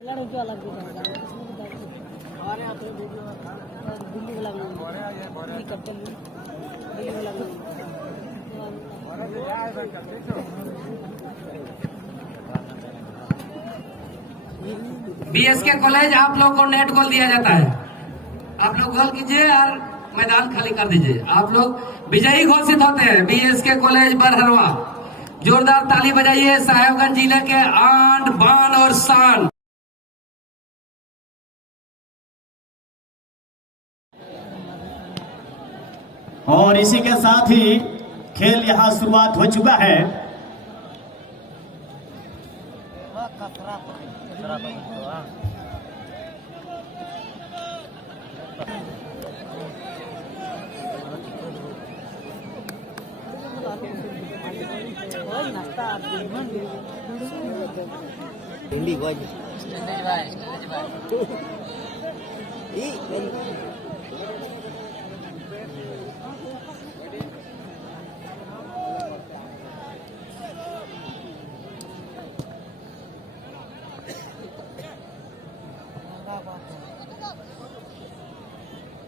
लड़की वाला भी हमारे यहाँ पे दिल्ली वाला भी करते हैं दिल्ली वाला बीएसके कॉलेज आप लोग को नेट गोल दिया जाता है। आप लोग गोल कीजिए और मैदान खाली कर दीजिए। आप लोग विजयी घोषित होते हैं। बीएसके कॉलेज बरहरवा, जोरदार ताली बजाइए साहेबगंज जिले के आन बान और शान। और इसी के साथ ही खेल यहां शुरुआत हो चुका है।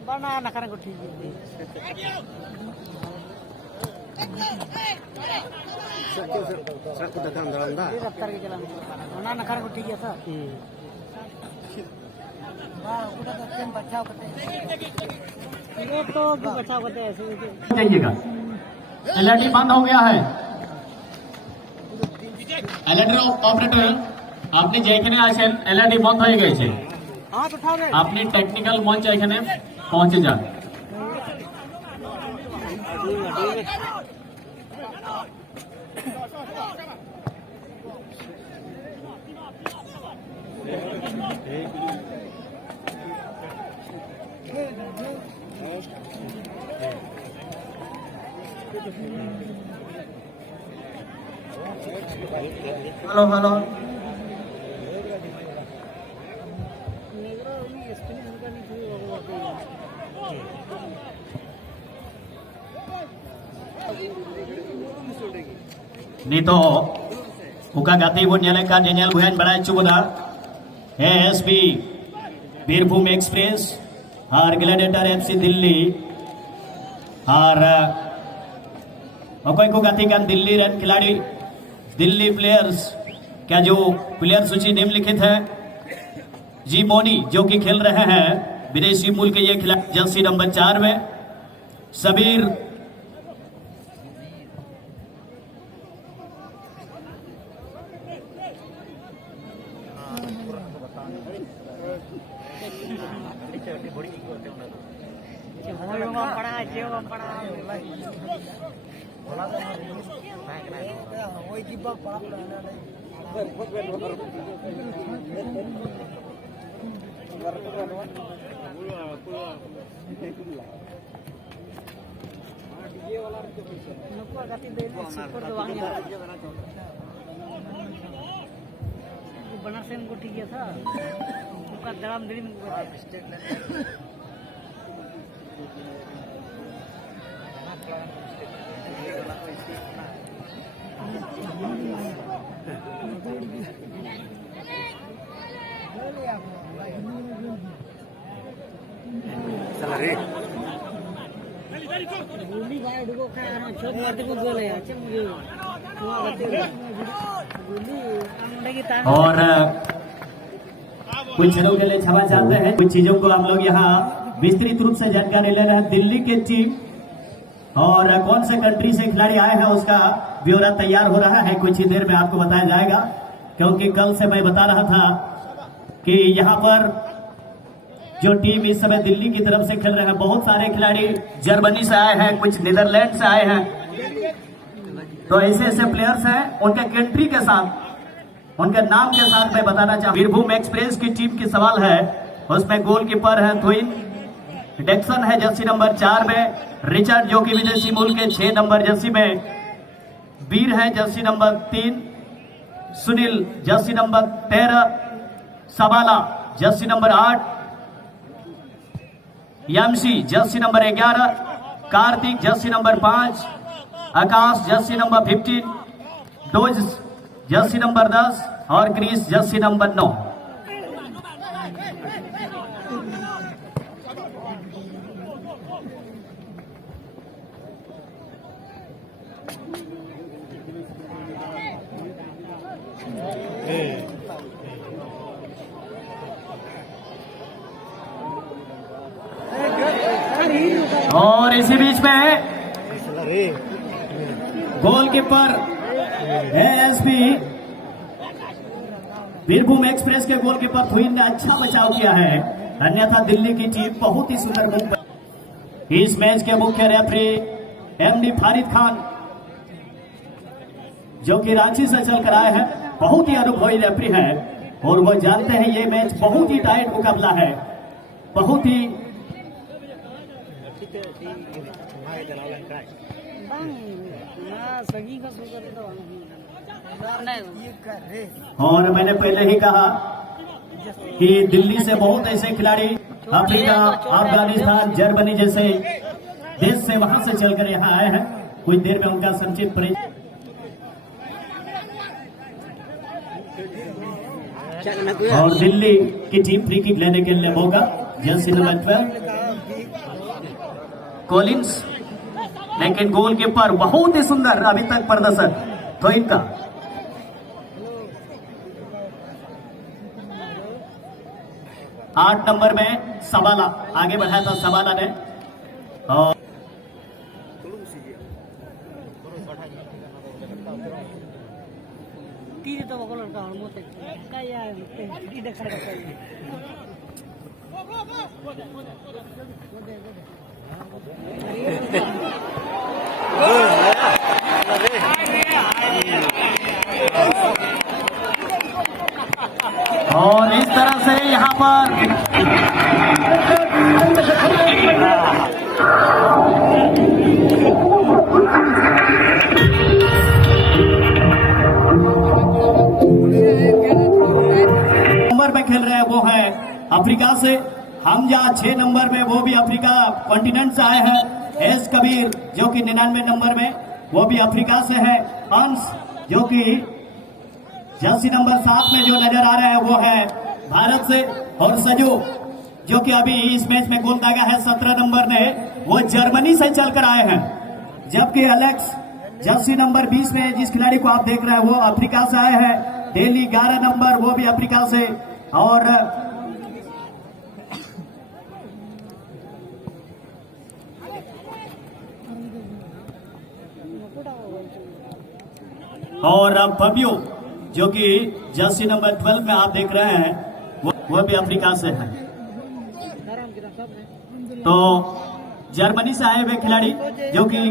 बना नखरा को ठीक है सर दुकान दरंदा रफ्तार के चलाने बना नखरा को ठीक है सर हां उधर तो ट्रेन बचाव करते हैं वो तो बचाव करते हैं ऐसे जाइएगा। एलईडी बंद हो गया है। एलईडी ऑपरेटर আপনি যেখানে আছেন এলইডি বন্ধ হয়ে গেছে। আপনি টেকনিক্যাল মঞ্চে এখানে পৌঁছে যান। Hello hello Nito uka gati bun nyalakan nyal buhan badai cubuda ASB Birbhum express और ग्लैडिएटर एफसी दिल्ली और अकोई को गति का दिल्ली रन खिलाड़ी दिल्ली प्लेयर्स क्या जो प्लेयर सूची निम्नलिखित है। जी मोनी जो कि खेल रहे हैं विदेशी मूल के ये खिलाड़ी जर्सी नंबर 4 में। सबीर बनारस को ठीक है सर उसका दराम दिल में गोली गाय डुगो खा छोट मारते को गोल है अच्छा मुझे हुआ गते गोली अंडे की तान और कुछ चीजों के लिए क्षमा चाहते हैं। कुछ चीजों को हम लोग यहाँ विस्तृत रूप से जानकारी ले रहे हैं। दिल्ली की टीम और कौन से कंट्री से खिलाड़ी आए हैं उसका ब्यौरा तैयार हो रहा है। कुछ ही देर में आपको बताया जाएगा, क्योंकि कल से मैं बता रहा था कि यहाँ पर जो टीम इस समय दिल्ली की तरफ से खेल रहे हैं, बहुत सारे खिलाड़ी जर्मनी से आए हैं, कुछ नीदरलैंड से आए हैं। तो ऐसे ऐसे प्लेयर्स हैं, उनके कंट्री के साथ उनके नाम के साथ मैं बताना चाहूँ। बीरभूम एक्सप्रेस की टीम की सवाल है, उसमें गोलकीपर है ट्विन डेक्सन है जर्सी नंबर 4 में। रिचर्ड जो कि विदेशी मूल के 6 नंबर जर्सी में। वीर है jersey number 3। Sunil jersey number 13। Sabala jersey number 8। यमसी jersey number 11। Kartik jersey number 5। Akash jersey number 15। डोज जर्सी नंबर 10 और क्रिस जर्सी नंबर 9। और इसी बीच में गोलकीपर एएसपी वीरभूम एक्सप्रेस के गोलकीपर थुइन ने अच्छा बचाव किया है, अन्यथा दिल्ली की टीम बहुत ही सुंदर मूव। इस मैच के मुख्य रेफरी एमडी फारिद खान, जो कि रांची से चलकर आए हैं, बहुत ही अनुभवी रेफरी है और वो जानते हैं ये मैच बहुत ही टाइट मुकाबला है, बहुत ही। और मैंने पहले ही कहा कि दिल्ली से बहुत ऐसे खिलाड़ी अफ्रीका, अफगानिस्तान, जर्मनी जैसे देश से वहां से चलकर यहाँ आए हैं। कुछ देर में उनका संक्षिप्त परिचय। और दिल्ली की टीम फ्री किक लेने के लिए होगा जर्सी नंबर 12 कॉलिंस, लेकिन गोलकीपर बहुत ही सुंदर अभी तक प्रदर्शन थोइन का। आठ नंबर में सबाला आगे बढ़ाया था सबाला ने, और और इस तरह से यहाँ पर नंबर में खेल रहे हैं वो है अफ्रीका से हमजा, 6 नंबर में वो भी अफ्रीका कॉन्टिनेंट से आए हैं। एस कबीर जो कि 99 नंबर में वो भी अफ्रीका से है। अंश जो कि जर्सी नंबर 7 में जो नजर आ रहे हैं वो है भारत से, और सजू जो कि अभी इस मैच में गोल दागा है 17 नंबर ने, वो जर्मनी से चलकर आए हैं। जबकि एलेक्स जर्सी नंबर 20 में जिस खिलाड़ी को आप देख रहे हैं वो अफ्रीका से आए हैं। डेली 11 नंबर वो भी अफ्रीका से, और फबियो जो कि जर्सी नंबर 12 में आप देख रहे हैं वो भी अफ्रीका से है। तो जर्मनी से आए हुए खिलाड़ी जो कि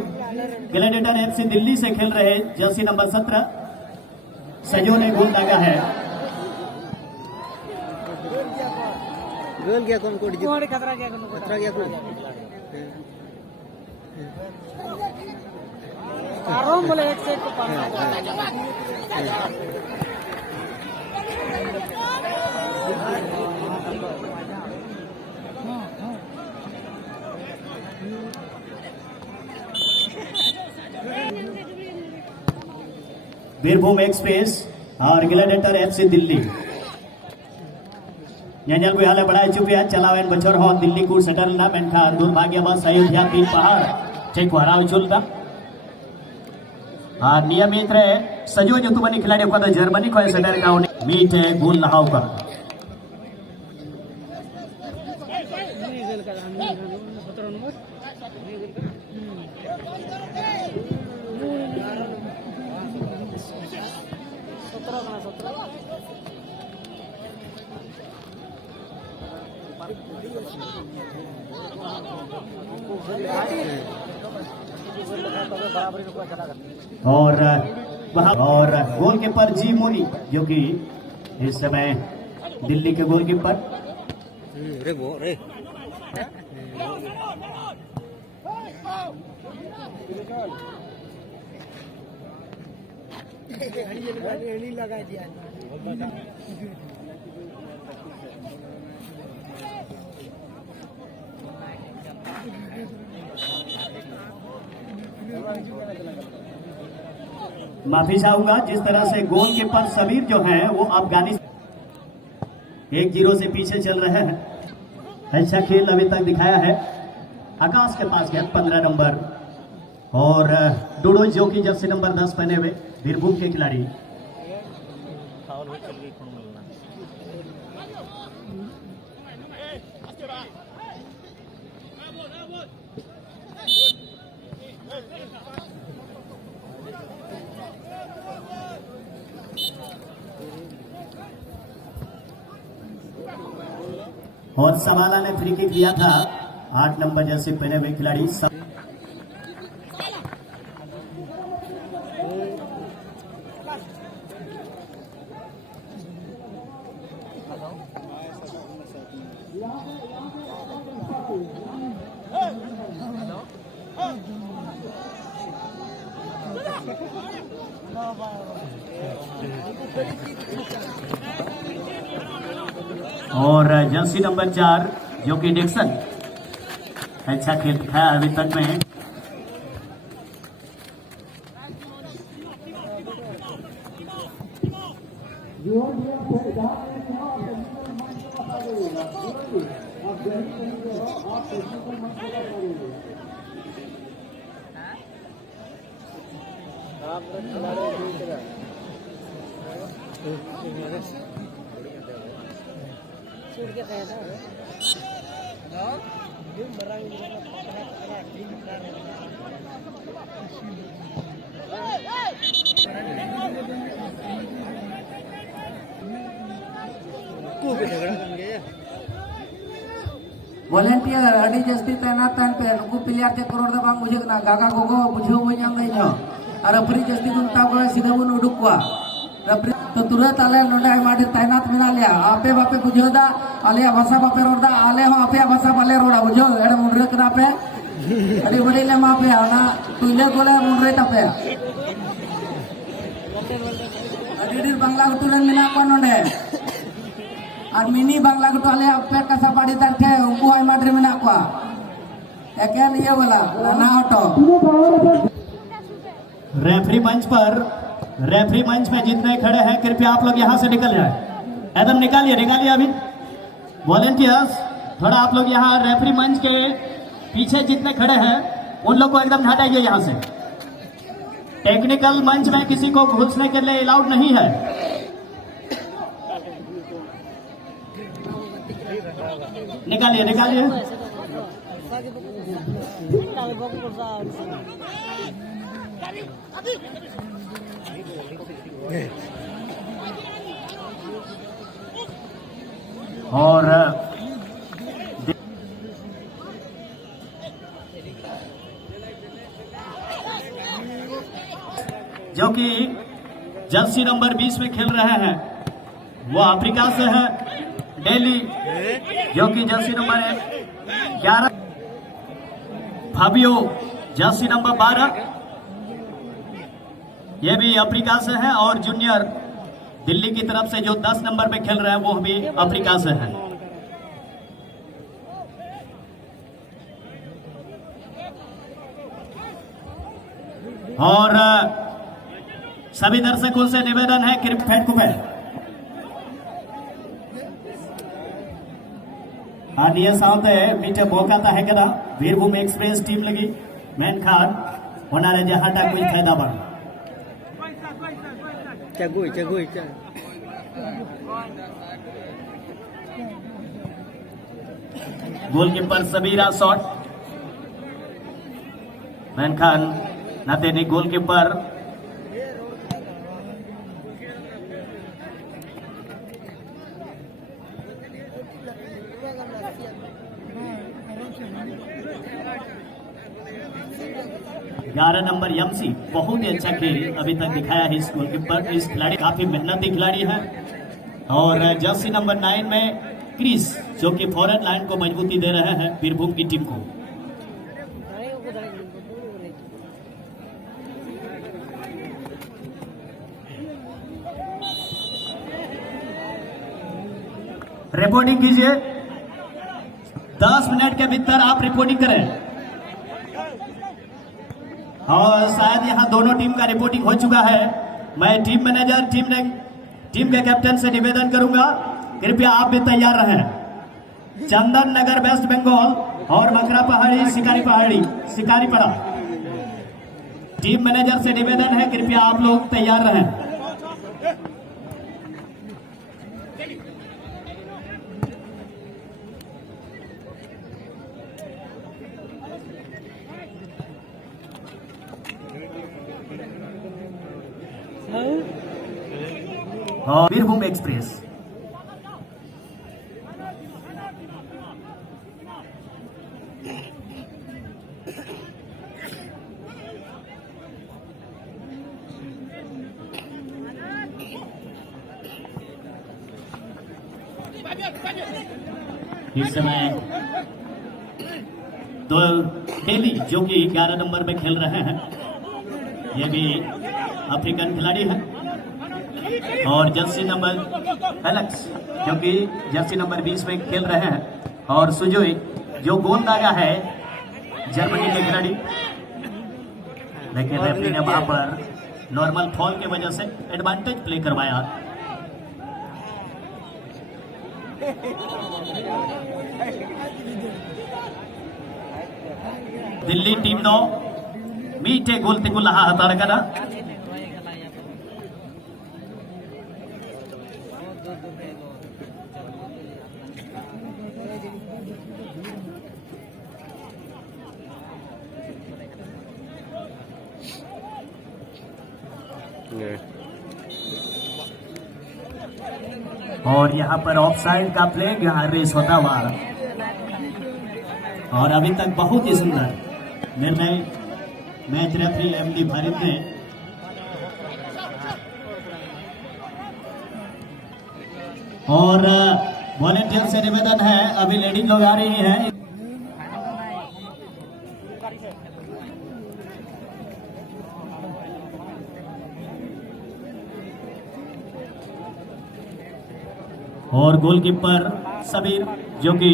ग्लैडिएटर एफसी दिल्ली से खेल रहे जर्सी नंबर 17 सजो ने गोल दागा है। गोल क्या कौन खतरा क्या आराम बोले एक से वीरभूम एक्सप्रेस और ग्लैडिएटर एफसी दिल्ली ᱧᱮᱧᱮᱞ ᱠᱚ ᱦᱟᱞᱮ ᱵᱟᱲᱟᱭ ᱦᱚᱪᱚ ᱯᱮᱭᱟ ᱪᱟᱞᱟᱣᱮᱱ ᱵᱚᱪᱷᱚᱨ ᱦᱚᱸ दिल्ली को सेटल ना, मेनखान दुर्भाग्यवश अयोध्या तीन पहाड़ ᱴᱷᱮᱱ ᱠᱚ ᱦᱟᱨᱟᱣ ᱦᱚᱪᱚ ᱞᱮᱫᱟ। और नियमित रे सजो ᱧᱩᱛᱩᱢᱟᱱᱤ खिलाड़ी को जर्मनी को सेटल का मीट गोल लहाव का। और गोलकीपर जी मोनी जो कि इस समय दिल्ली के गोलकीपर लगा दिया। माफी चाहूंगा, जिस तरह से गोलकीपर समीर जो है वो अफगानिस्तान 1-0 से पीछे चल रहे हैं। अच्छा खेल अभी तक दिखाया है। आकाश के पास गया 15 नंबर और डोडो जो कि जर्सी नंबर 10 पहने हुए वीरभूम के खिलाड़ी। और सवाला ने फ्री किक दिया था 8 नंबर जर्सी पहने हुए खिलाड़ी। और जर्सी नंबर 4 जो कि डिक्सन अच्छा खेल है अभी तक में। छूट के कहा था वॉलंटियर अड़ी जस्ती तैनात तैन पे नुकु प्लेयर के करोड़ दा बांग बुझे ना गागा गोगो बुझो बो नाम दई नो और अफरी जस्ती को ता को सीधा बन उडुक को अफरी तो तुरंत आले नोडे माडी तैनात मिला लिया आपे बापे बुझो दा आले भाषा बापे रोड दा आले हो आपे भाषा बाले रोड बुझो एडे मुंडरे कदा पे अड़ी बड़ी ले मा पे आना तुले कोले मुंडरे तापे अड़ी बांग्ला गुटुरन मिना को नोडे और मिनी बांग्ला गुटु आले आपे कसा बाड़ी दरथे उनको आई माडरे मिना को एकेन ये वाला ना ऑटो। रेफरी मंच में जितने खड़े हैं कृपया आप लोग यहाँ से निकल जाए, एकदम निकालिए अभी। वॉलंटियर्स थोड़ा आप लोग यहाँ रेफरी मंच के पीछे जितने खड़े हैं उन लोग को एकदम हटाइए यहाँ से। टेक्निकल मंच में किसी को घुसने के लिए अलाउड नहीं है। निकालिए और जो कि जर्सी नंबर 20 में खेल रहे हैं वो अफ्रीका से है, दिल्ली, जो कि Jersey number 11, Fabio Jersey number 12 ये भी अफ्रीका से है, और जूनियर दिल्ली की तरफ से जो 10 नंबर पे खेल रहे हैं वो भी अफ्रीका से है। और सभी दर्शकों से निवेदन है क्रिकेट को आदिय साउते मीटे बोकाता है कदा वीरभूम एक्सप्रेस टीम लगी मैन खान होना रे जहाटा कोई फायदा बन चगुई गोलकीपर सबीरा शॉट मैन खान नाते गोलकीपर ग्यारह नंबर यमसी बहुत ही अच्छा खेल अभी तक दिखाया है इस गोलकीपर। इस खिलाड़ी काफी मेहनती खिलाड़ी है। और जर्सी नंबर 9 में क्रिस जो कि फॉरन लाइन को मजबूती दे रहे हैं वीरभूम की टीम को। रिपोर्टिंग कीजिए, 10 मिनट के भीतर आप रिपोर्टिंग करें। और शायद यहाँ दोनों टीम का रिपोर्टिंग हो चुका है। मैं टीम मैनेजर टीम के कैप्टन से निवेदन करूंगा कृपया आप भी तैयार रहें। चंदन नगर वेस्ट बंगाल और मकरा पहाड़ी शिकारीपड़ा टीम मैनेजर से निवेदन है कृपया आप लोग तैयार रहें। वीरभूम एक्सप्रेस इस समय दो डेली जो कि 11 नंबर में खेल रहे हैं, ये भी अफ्रीकन खिलाड़ी है। और जर्सी नंबर एलेक्स जो कि जर्सी नंबर 20 में खेल रहे हैं, और सुजोई जो गोलंदाजा है जर्मनी के खिलाड़ी। लेकिन रेफरी ने वहां पर नॉर्मल फॉल की वजह से एडवांटेज प्ले करवाया। दिल्ली टीम नो मीटे गोल तेगुल लहा हतार करा। और यहाँ पर ऑफसाइड का प्ले, यहाँ रेस होता हुआ, और अभी तक बहुत ही सुंदर निर्णय मैच रेफरी एमडी फारिद ने। और वॉलेंटियर से निवेदन है, अभी लेडीज लोग आ रही हैं। और गोलकीपर सबीर जो कि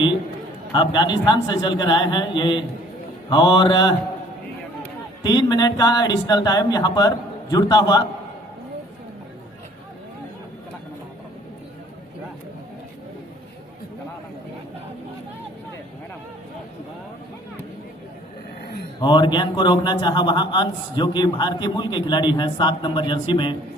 अफगानिस्तान से चलकर आए हैं ये, और 3 मिनट का एडिशनल टाइम यहां पर जुड़ता हुआ। और गेंद को रोकना चाहा वहां अंश जो कि भारतीय मूल के खिलाड़ी हैं 7 नंबर जर्सी में।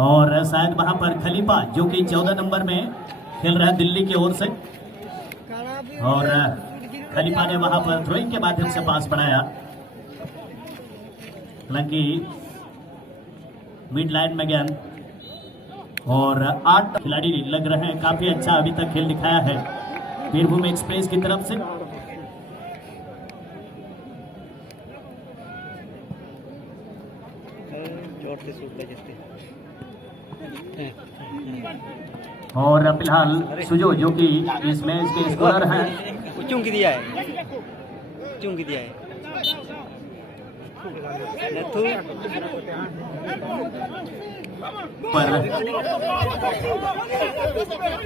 और शायद वहां पर खलीफा जो कि 14 नंबर में खेल रहा है दिल्ली की ओर से, और खलीफा ने वहां पर थ्रोइंग के माध्यम से पास बढ़ाया। हालांकि मिड लाइन में गेंद, और 8 खिलाड़ी लग रहे हैं, काफी अच्छा अभी तक खेल दिखाया है वीरभूम एक्सप्रेस की तरफ से। और फिलहाल सुजो जो कि इस मैच के स्कोरर हैं, चुंकी दिया है, चुंकी दिया है। पर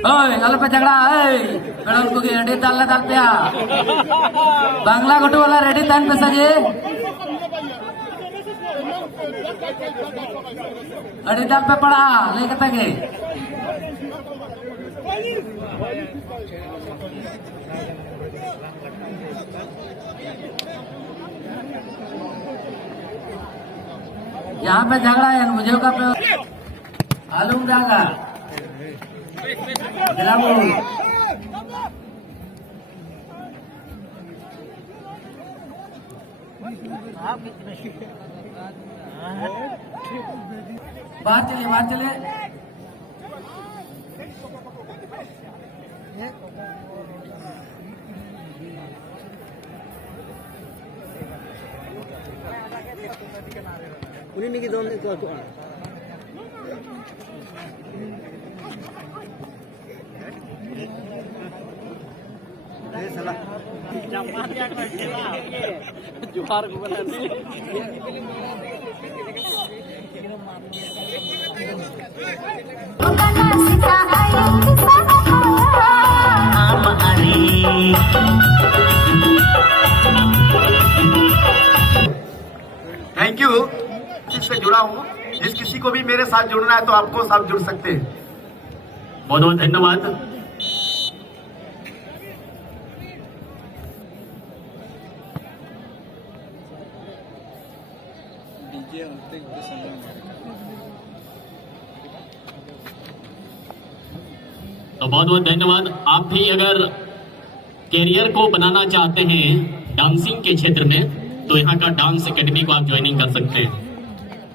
ओए अल पे झगड़ा ओए पेड़ल को रेडी ताल पे बांग्ला घोटू वाला रेडी तान पे सजे अड़ी ताल पे पड़ा ले कता के यहाँ पे झगड़ा है मुझे का पे आलूम डागा बात चले Ini kita doang itu aku. Salah. Juhar ko bala ni. Thank you से जुड़ा हूँ। जिस किसी को भी मेरे साथ जुड़ना है तो आपको साथ जुड़ सकते हैं। बहुत बहुत धन्यवाद। तो बहुत बहुत धन्यवाद। आप भी अगर कैरियर को बनाना चाहते हैं डांसिंग के क्षेत्र में तो यहाँ का डांस एकेडमी को आप ज्वाइनिंग कर सकते हैं,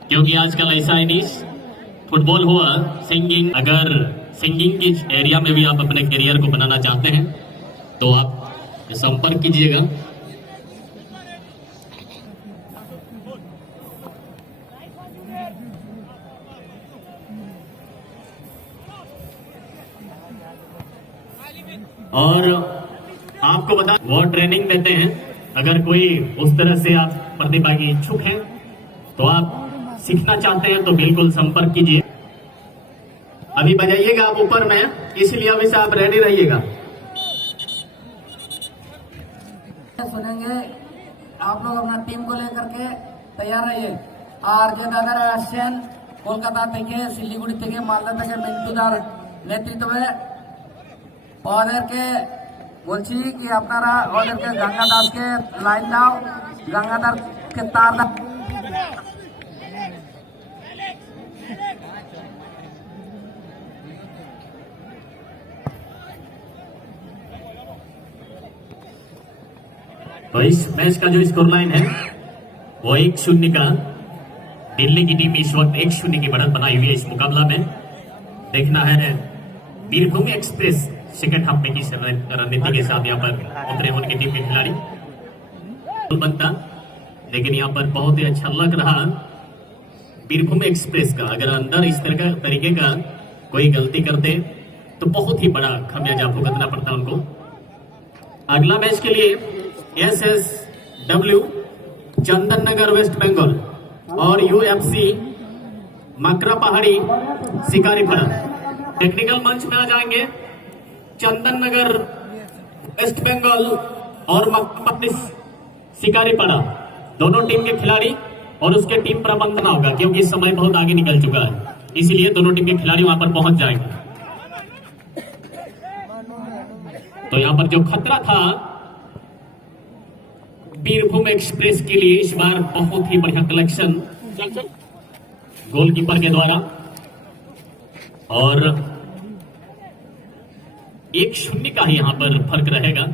क्योंकि आजकल ऐसा है नहीं, फुटबॉल हुआ, सिंगिंग, अगर सिंगिंग की एरिया में भी आप अपने करियर को बनाना चाहते हैं तो आप संपर्क कीजिएगा। और आपको बता वो ट्रेनिंग देते हैं। अगर कोई उस तरह से आप प्रतिभा की इच्छुक हैं तो आप सीखना चाहते हैं तो बिल्कुल संपर्क कीजिए। अभी बजाइएगा आप ऊपर में, इसलिए अभी से आप रेडी रहिएगा। सुनेंगे, आप लोग अपना टीम को लेकर के तैयार रहिए। आरजे दादा आशियान कोलकाता থেকে শিলিগুড়ি থেকে মালদা থেকে মিন্টুদার নেতৃত্বে ওদেরকে বলছি কি আপনারা ওদেরকে গঙ্গা দাসকে লাইন দাও, গঙ্গাদারকে তার দাও। तो इस मैच का जो स्कोर लाइन है वो 1-0 का दिल्ली की टीम इस वक्त 1-0 की बढ़त बनाई हुई है। इस मुकाबला में देखना है बीरभूम एक्सप्रेस सेकंड हाफ में किस रणनीति के साथ यहाँ पर उतरे उनकी टीम के खिलाड़ी बनता, लेकिन यहाँ पर बहुत ही अच्छा लग रहा बीरभूम एक्सप्रेस का। अगर अंदर इस तरह का तरीके का कोई गलती करते तो बहुत ही बड़ा खमियाजा भुगतना पड़ता उनको। अगला मैच के लिए SSW चंदन नगर वेस्ट बंगाल और UFC मकरा पहाड़ी शिकारीपाड़ा टेक्निकल मंच में आ जाएंगे। चंदन नगर वेस्ट बंगाल और मकरा पहाड़ी शिकारीपाड़ा दोनों टीम के खिलाड़ी और उसके टीम प्रबंधन होगा, क्योंकि समय बहुत आगे निकल चुका है, इसलिए दोनों टीम के खिलाड़ी वहां पर पहुंच जाएंगे। तो यहां पर जो खतरा था बीरभूम एक्सप्रेस के लिए, इस बार बहुत ही बढ़िया कलेक्शन गोलकीपर के द्वारा और 1-0 का ही यहां पर फर्क रहेगा।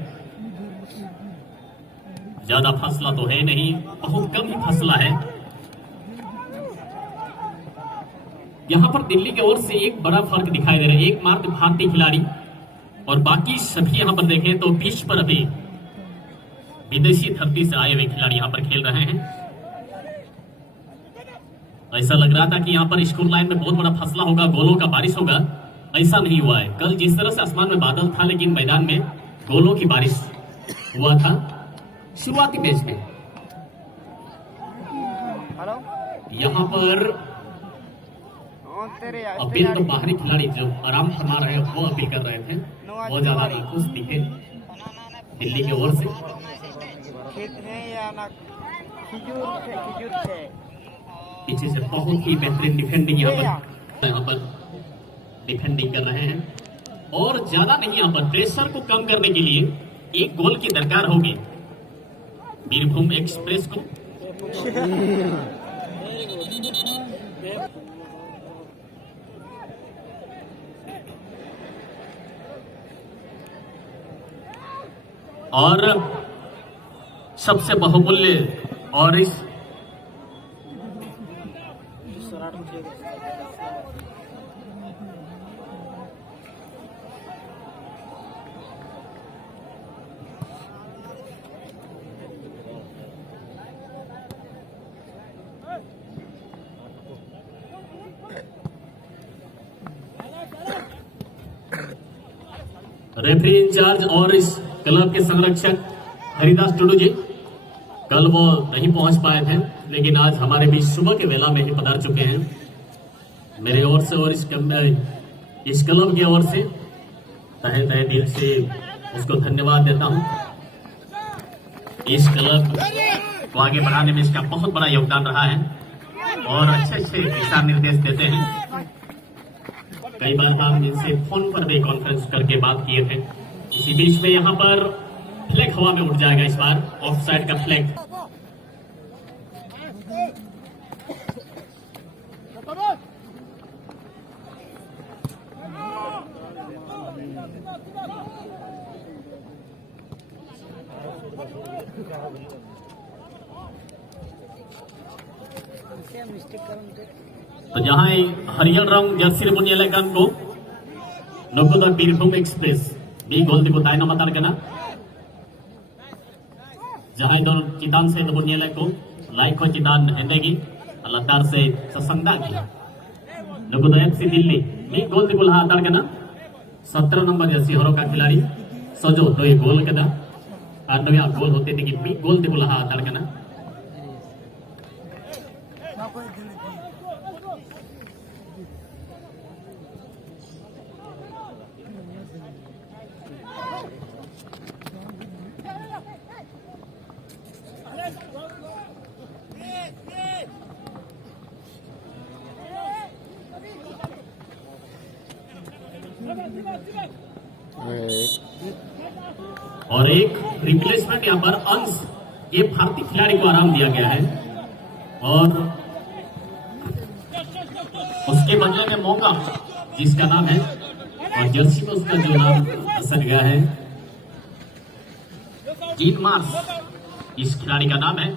ज्यादा फासला तो है नहीं, बहुत कम ही फासला है। यहां पर दिल्ली की ओर से एक बड़ा फर्क दिखाई दे रहा है, एकमात्र भारतीय खिलाड़ी और बाकी सभी यहां पर देखें तो पिच पर अभी विदेशी धरती से आए हुए खिलाड़ी यहां पर खेल रहे हैं। ऐसा लग रहा था कि यहां पर स्कोर लाइन में बहुत बड़ा फैसला होगा, गोलों का बारिश होगा, ऐसा नहीं हुआ है। कल जिस तरह से आसमान में बादल था, लेकिन मैदान में गोलों की बारिश हुआ था शुरुआती मैच में। यहां पर अपील तो बाहरी खिलाड़ी जो आराम फरमा रहे हैं वो अपील कर रहे थे, वो ज्यादा नहीं खुश दिखे दिल्ली की ओर से। पीछे से बहुत ही बेहतरीन डिफेंडिंग यहाँ पर डिफेंडिंग कर रहे हैं और ज्यादा नहीं, यहाँ पर प्रेशर को कम करने के लिए एक गोल की दरकार होगी बीरभूम एक्सप्रेस को। और सबसे बहुमूल्य और इस रेफरी इंचार्ज और इस क्लब के संरक्षक हरिदास टुडू जी कल वो नहीं पहुंच पाए थे, लेकिन आज हमारे बीच सुबह के वेला में ही पधार चुके हैं। मेरे ओर से और इस क्लब की ओर से तहे तहे दिल से उसको धन्यवाद देता हूं। इस क्लब को आगे बढ़ाने में इसका बहुत बड़ा योगदान रहा है और अच्छे अच्छे दिशा निर्देश देते हैं। कई बार हम इनसे फोन पर भी कॉन्फ्रेंस करके बात किए थे। इसी बीच में यहाँ पर फ्लैग हवा में उड़ जाएगा, इस बार ऑफ साइड का फ्लैग। तो जहां हरियर रंग जर्सी बुनिया लेकान को नकुदा बीरभूम एक्सप्रेस भी गोल को तायना मतार के ना जहां दो चितान से बुनिया लेको लाइक को चितान हेंदेगी लतार से ससंदा की नकुदा एफसी दिल्ली भी गोल को लहा तार के ना 17 नंबर जर्सी हरो का खिलाड़ी sojo doi gol kada ar doi gol hote tegi mi gol te bola ha tar kana और एक रिप्लेसमेंट यहाँ पर अंश ये भारतीय खिलाड़ी को आराम दिया गया है और उसके बदले में मौका जिसका नाम है और जर्सी में उसका जो नाम असर गया है जीत मार्स इस खिलाड़ी का नाम है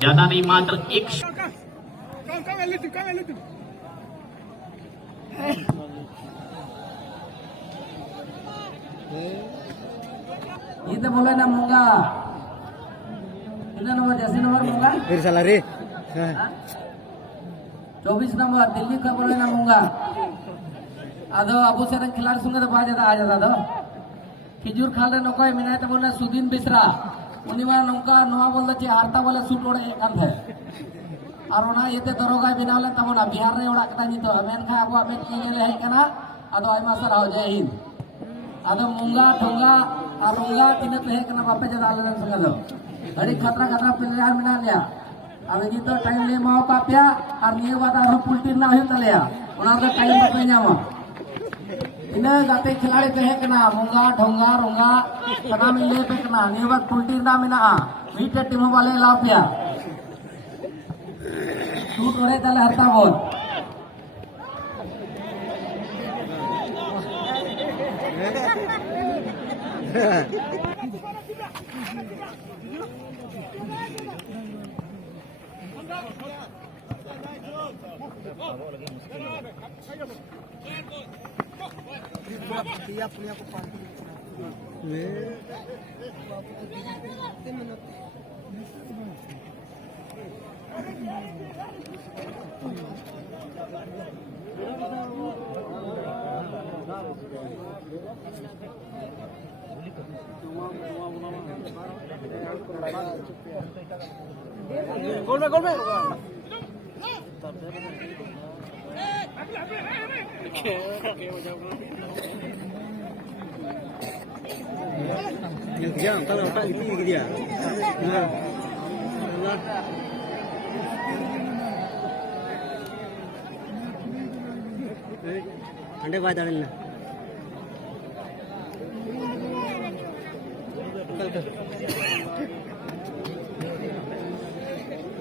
ज्यादा नहीं मात्र एक itu boleh na munga itu nomor jasi nomor munga फिर साला रे 24 नंबर दिल्ली का बोले ना munga ado abu serang खिलाड़ी sungai तो बाजा आ जाता दो खिजूर खाल रे नोकोय मिनाय तो बोले सुदीन बिसरा उनी मा नोका नोआ बोलदा चे हारता बोले सूट ओड़े कान थे और ओना येते दरोगा बिनावले तबना बिहार रे ओड़ा कता नितो अमेन खा अबो अमेन किने ले कना ado आइमा सर हो जय हिंद ado munga ढोंगा और उंगा तीन पे कना बापे जदा आले संगा दो अड़ी खतरा खतरा प्लेयर मिना लिया अब जी तो टाइम ले माओ का पिया और निये बात और पुलटी ना हो तलेया ओना तो टाइम पे ᱧᱟᱢᱟ इन गाते खिलाड़ी पे कना मुंगा ढोंगा रुंगा कना में ले पे कना निये बात पुलटी ना मिना मीटे टीम वाले लाव पिया शूट ओरे तले हरता बोल गोल में dia kalau otak itu dia अंडे बात आने ना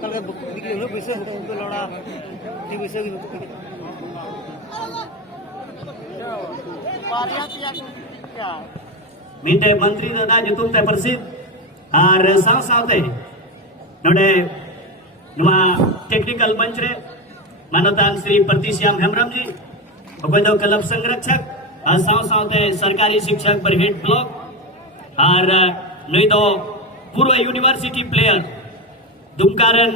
कल का दिखले लो पैसे तो लड़ा ये पैसे भी मीटे मंत्री दादा जुतुम ते प्रसिद्ध और साव सावते नोडे नुआ टेक्निकल मंच रे मानवतान श्री प्रतिश्याम हेमरम जी अकोदो क्लब संरक्षक और साव सावते सरकारी शिक्षक पर हेड ब्लॉक और नहीं तो पूर्व यूनिवर्सिटी प्लेयर दुमकारन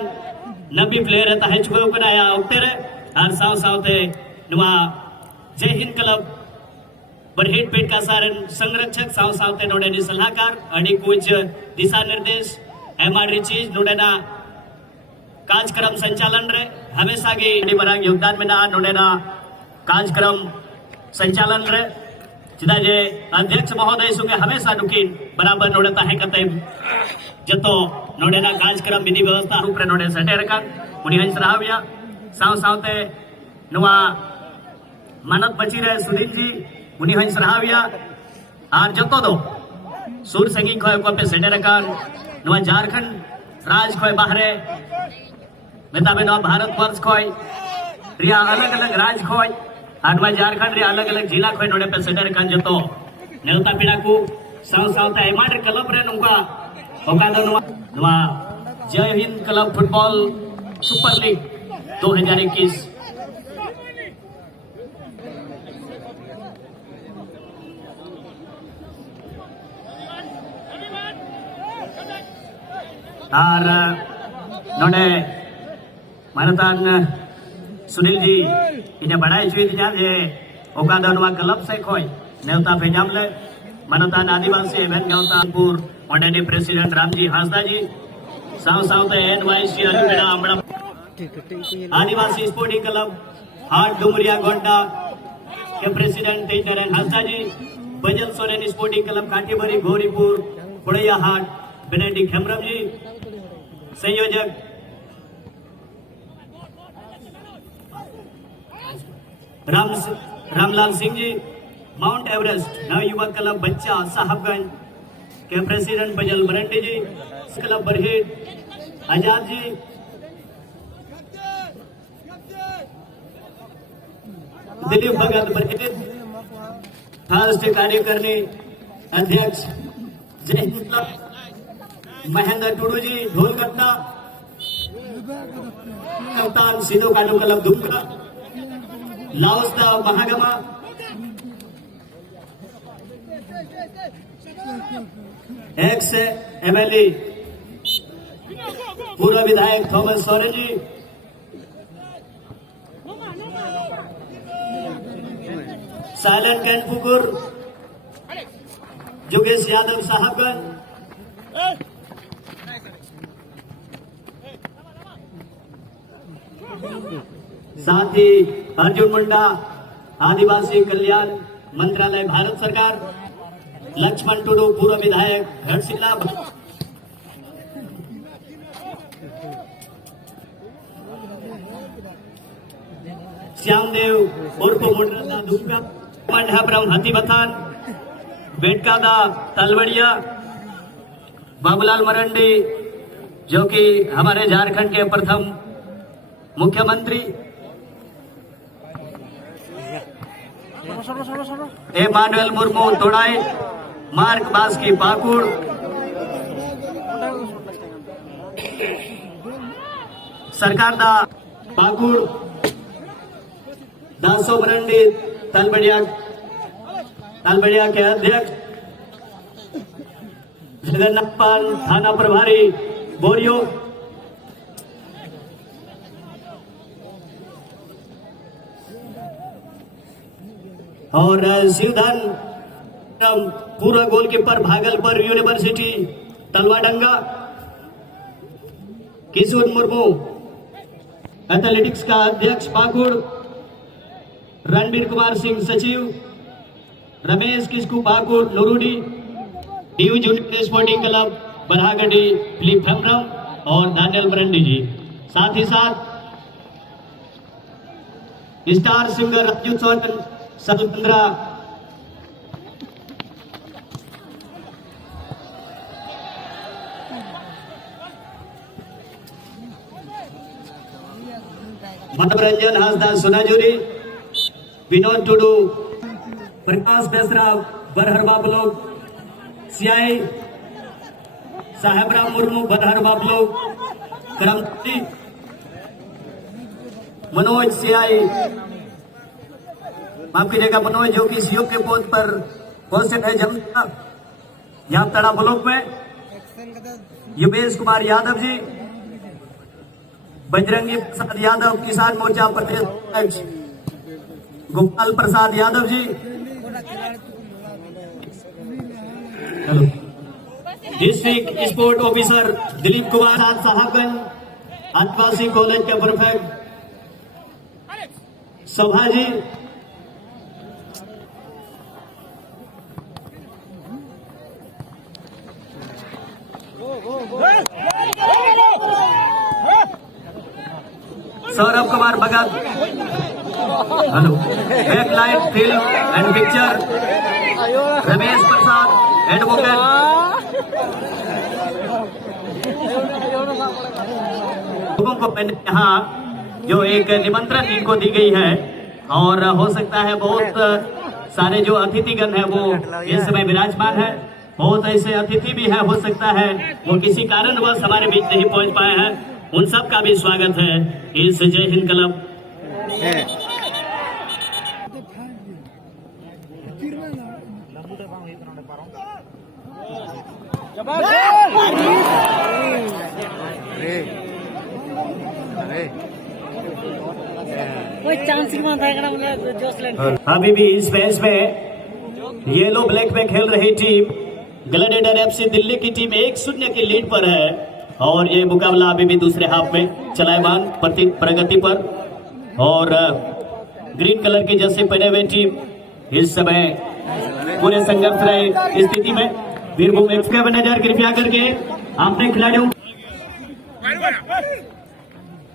नबी प्लेयर है ताहे चुके ऊपर आया उठते रहे और साव सावते नुआ जय हिंद क्लब बरहेट पेट का सारन संरक्षक साव सावते नोडे नि सलाहकार अड़ी कुछ दिशा निर्देश एमआरडी चीज नोडे ना कार्यक्रम संचालन रे हमेशा की बरांग योगदान में ना नोडे ना कार्यक्रम संचालन रे चिदा जे अध्यक्ष महोदय सुगे हमेशा दुकिन बराबर नोडे ताहे कते जतो नोडे ना कार्यक्रम विधि व्यवस्था रूप रे नोडे सेटेर का उनी हंस राहविया साव सावते नुआ मानत बची रे सुनील जी उनी हंस राहविया और जतो दो सुर संगी खोय को पे सेटेर का नुआ झारखंड राज खोय बाहरे मेताबे नुआ भारत वर्ष खोय रिया अलग अलग राज खोय और नुआ झारखंड रे अलग अलग जिला खोय नोडे पे सेटेर का जतो नेवता पिड़ा को साव सावते एमाडर क्लब रे नुका ओका दो नुआ जय Hind club football super league 2021 और नोडे मानतान सुनील जी इन्हें बढ़ाई चुई दिया जे ओका दो नुआ क्लब से खोय नेवता भेजाम ले मनोतान आदिवासी एवं गांवतापुर मंडनी प्रेसिडेंट रामजी हांसदा जी साव सावते एनवाईसी अजुगड़ा अमड़ा आदिवासी स्पोर्टिंग क्लब हाट डुमरिया गोंडा के प्रेसिडेंट तेजनारायण हांसदा जी बजल सोरेन स्पोर्टिंग क्लब काठीबरी गौरीपुर पुड़ैया हाट बेनेडी खेमरम जी संयोजक रामलाल सिंह जी माउंट एवरेस्ट नव युवक क्लब बच्चा साहबगंज के प्रेसिडेंट बजल मरंडी जी क्लब बरहेट आजाद जी दिलीप भगत बरहेट फर्स्ट कार्यकारिणी अध्यक्ष जय हिंद क्लब महेंद्र टुडू जी ढोलकट्टा कप्तान सिद्धू कालू क्लब दुमका लाओस्ता महागमा एक्स एमएलए पूर्व विधायक थॉमस सोरेन जी सालन कैनपुकुर जोगेश यादव साहबगंज साथ ही अर्जुन मुंडा आदिवासी कल्याण मंत्रालय भारत सरकार लक्ष्मण टुडू पूर्व विधायक घटशिला श्यामदेव उर्फ मुंडा दुर्गा मंडहापुरम हाथीबथान बेटकादा तलवड़िया बाबूलाल मरंडी जो कि हमारे झारखंड के प्रथम मुख्यमंत्री एमानुएल मुर्मू तोड़ाई मार्क बास्की पाकुड़ सरकार दा पाकुड़ दासो मरंडी तलबड़िया के अध्यक्ष जगन्नाथपाल थाना प्रभारी बोरियो और शिवधन पूर्व goalkeeper Bhagalpur university Talwadanga Kishore Murmu athletics का अध्यक्ष पाकुड़ रणबीर कुमार सिंह सचिव रमेश किस्कू पाकुड़ नूरुडी new junior sporting club Barhagarhi Philip Hembrom और दानियल मरंडी जी साथ ही साथ star singer Raju Soren Salpandra Manoranjan Hasda Sonajuri Vinod Tudu Prakash Besra Barharwa block Siyai Sahebram Murmu Barharwa block Karmati Manoj Siyai माफ कीजिएगा मनोज जो कि सीओ के पद पर पोस्टेड है जमुना यहाँ तड़ा ब्लॉक में युवेश कुमार यादव जी बजरंगी प्रसाद यादव किसान मोर्चा प्रदेश अध्यक्ष Gopal Prasad Yadav ji district sport officer Dilip Kumar Sahibganj Adivasi college के professor Shobha ji Saurabh Kumar Bhagat hello backlight film and picture Ramesh Prasad advocate लोगों को मैंने यहाँ जो एक निमंत्रण इनको दी गई है और हो सकता है बहुत सारे जो अतिथिगण है वो इस समय विराजमान है बहुत ऐसे अतिथि भी है हो सकता है वो किसी कारणवश हमारे बीच नहीं पहुंच पाए हैं उन सब का भी स्वागत है इस जय हिंद क्लब कोई चांस ही मानता है जोश लेने अभी भी इस मैच में येलो ब्लैक में खेल रही टीम ग्लैडिएटर एफसी दिल्ली की टीम 1-0 की लीड पर है और ये मुकाबला अभी भी दूसरे हाफ में चलायमान प्रगति पर। और ग्रीन कलर की जर्सी पहने हुए टीम इस समय पूरे संघर्ष रहे स्थिति में। वीरभूम एक्सप्रेस मैनेजर कृपया करके अपने खिलाड़ियों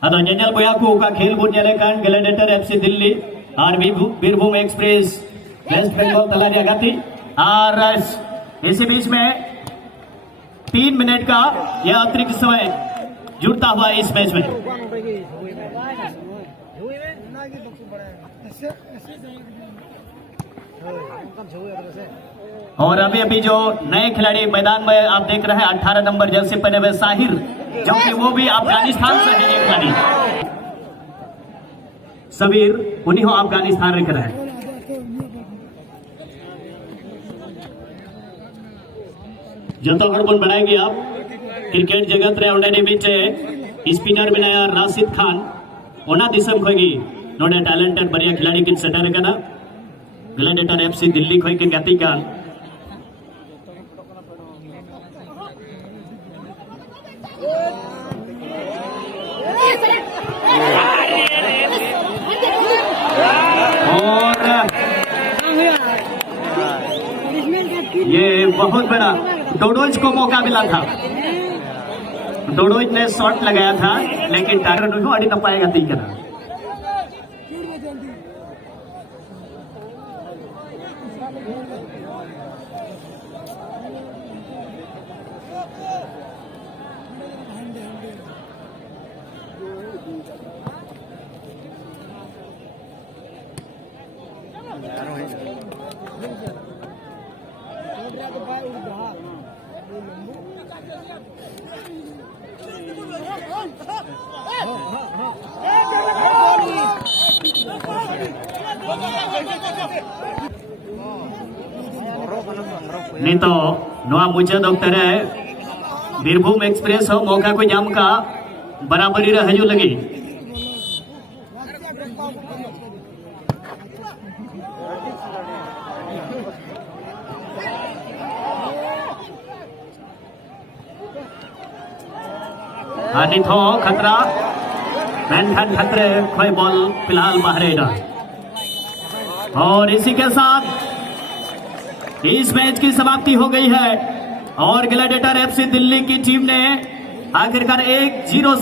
जनरल बोयाकू का खेल बुनियादी कारण ग्लैडिएटर एफसी दिल्ली और वीरभूम एक्सप्रेस वेस्ट बंगाल तलारिया गति। और इसी बीच में 3 मिनट का यह अतिरिक्त समय जुड़ता हुआ इस मैच में। और अभी अभी जो नए खिलाड़ी मैदान में आप देख रहे हैं 18 नंबर जर्सी पहने हुए साहिर, जो कि वो भी अफगानिस्तान से है ये खिलाड़ी। सबीर उन्हीं को अफगानिस्तान रख रहे हैं। जतो हड़बन बनाएगी आप क्रिकेट जगत रे ऑलरेडी बीचे स्पिनर बनाया राशिद खान ओना दिसम खोगी नोडे टैलेंटेड बढ़िया खिलाड़ी किन सेटर कना ग्लैडिएटर एफसी दिल्ली खोई के गति का। और ये बहुत बड़ा डोडोज को मौका मिला था। डोडोज ने शॉट लगाया था लेकिन टारगेट उसको अड़ी न पाएगा तीन करा। नहीं तो नवा मुचाद ऑक्टर वीरभूम एक्सप्रेस हो मौका को जाम का बराबरी हजू लगी। नहीं तो खतरा मैंथन खतरे कोई बॉल फिलहाल बाहर। और इसी के साथ इस मैच की समाप्ति हो गई है और ग्लैडिएटर एफसी दिल्ली की टीम ने आखिरकार 1-0 से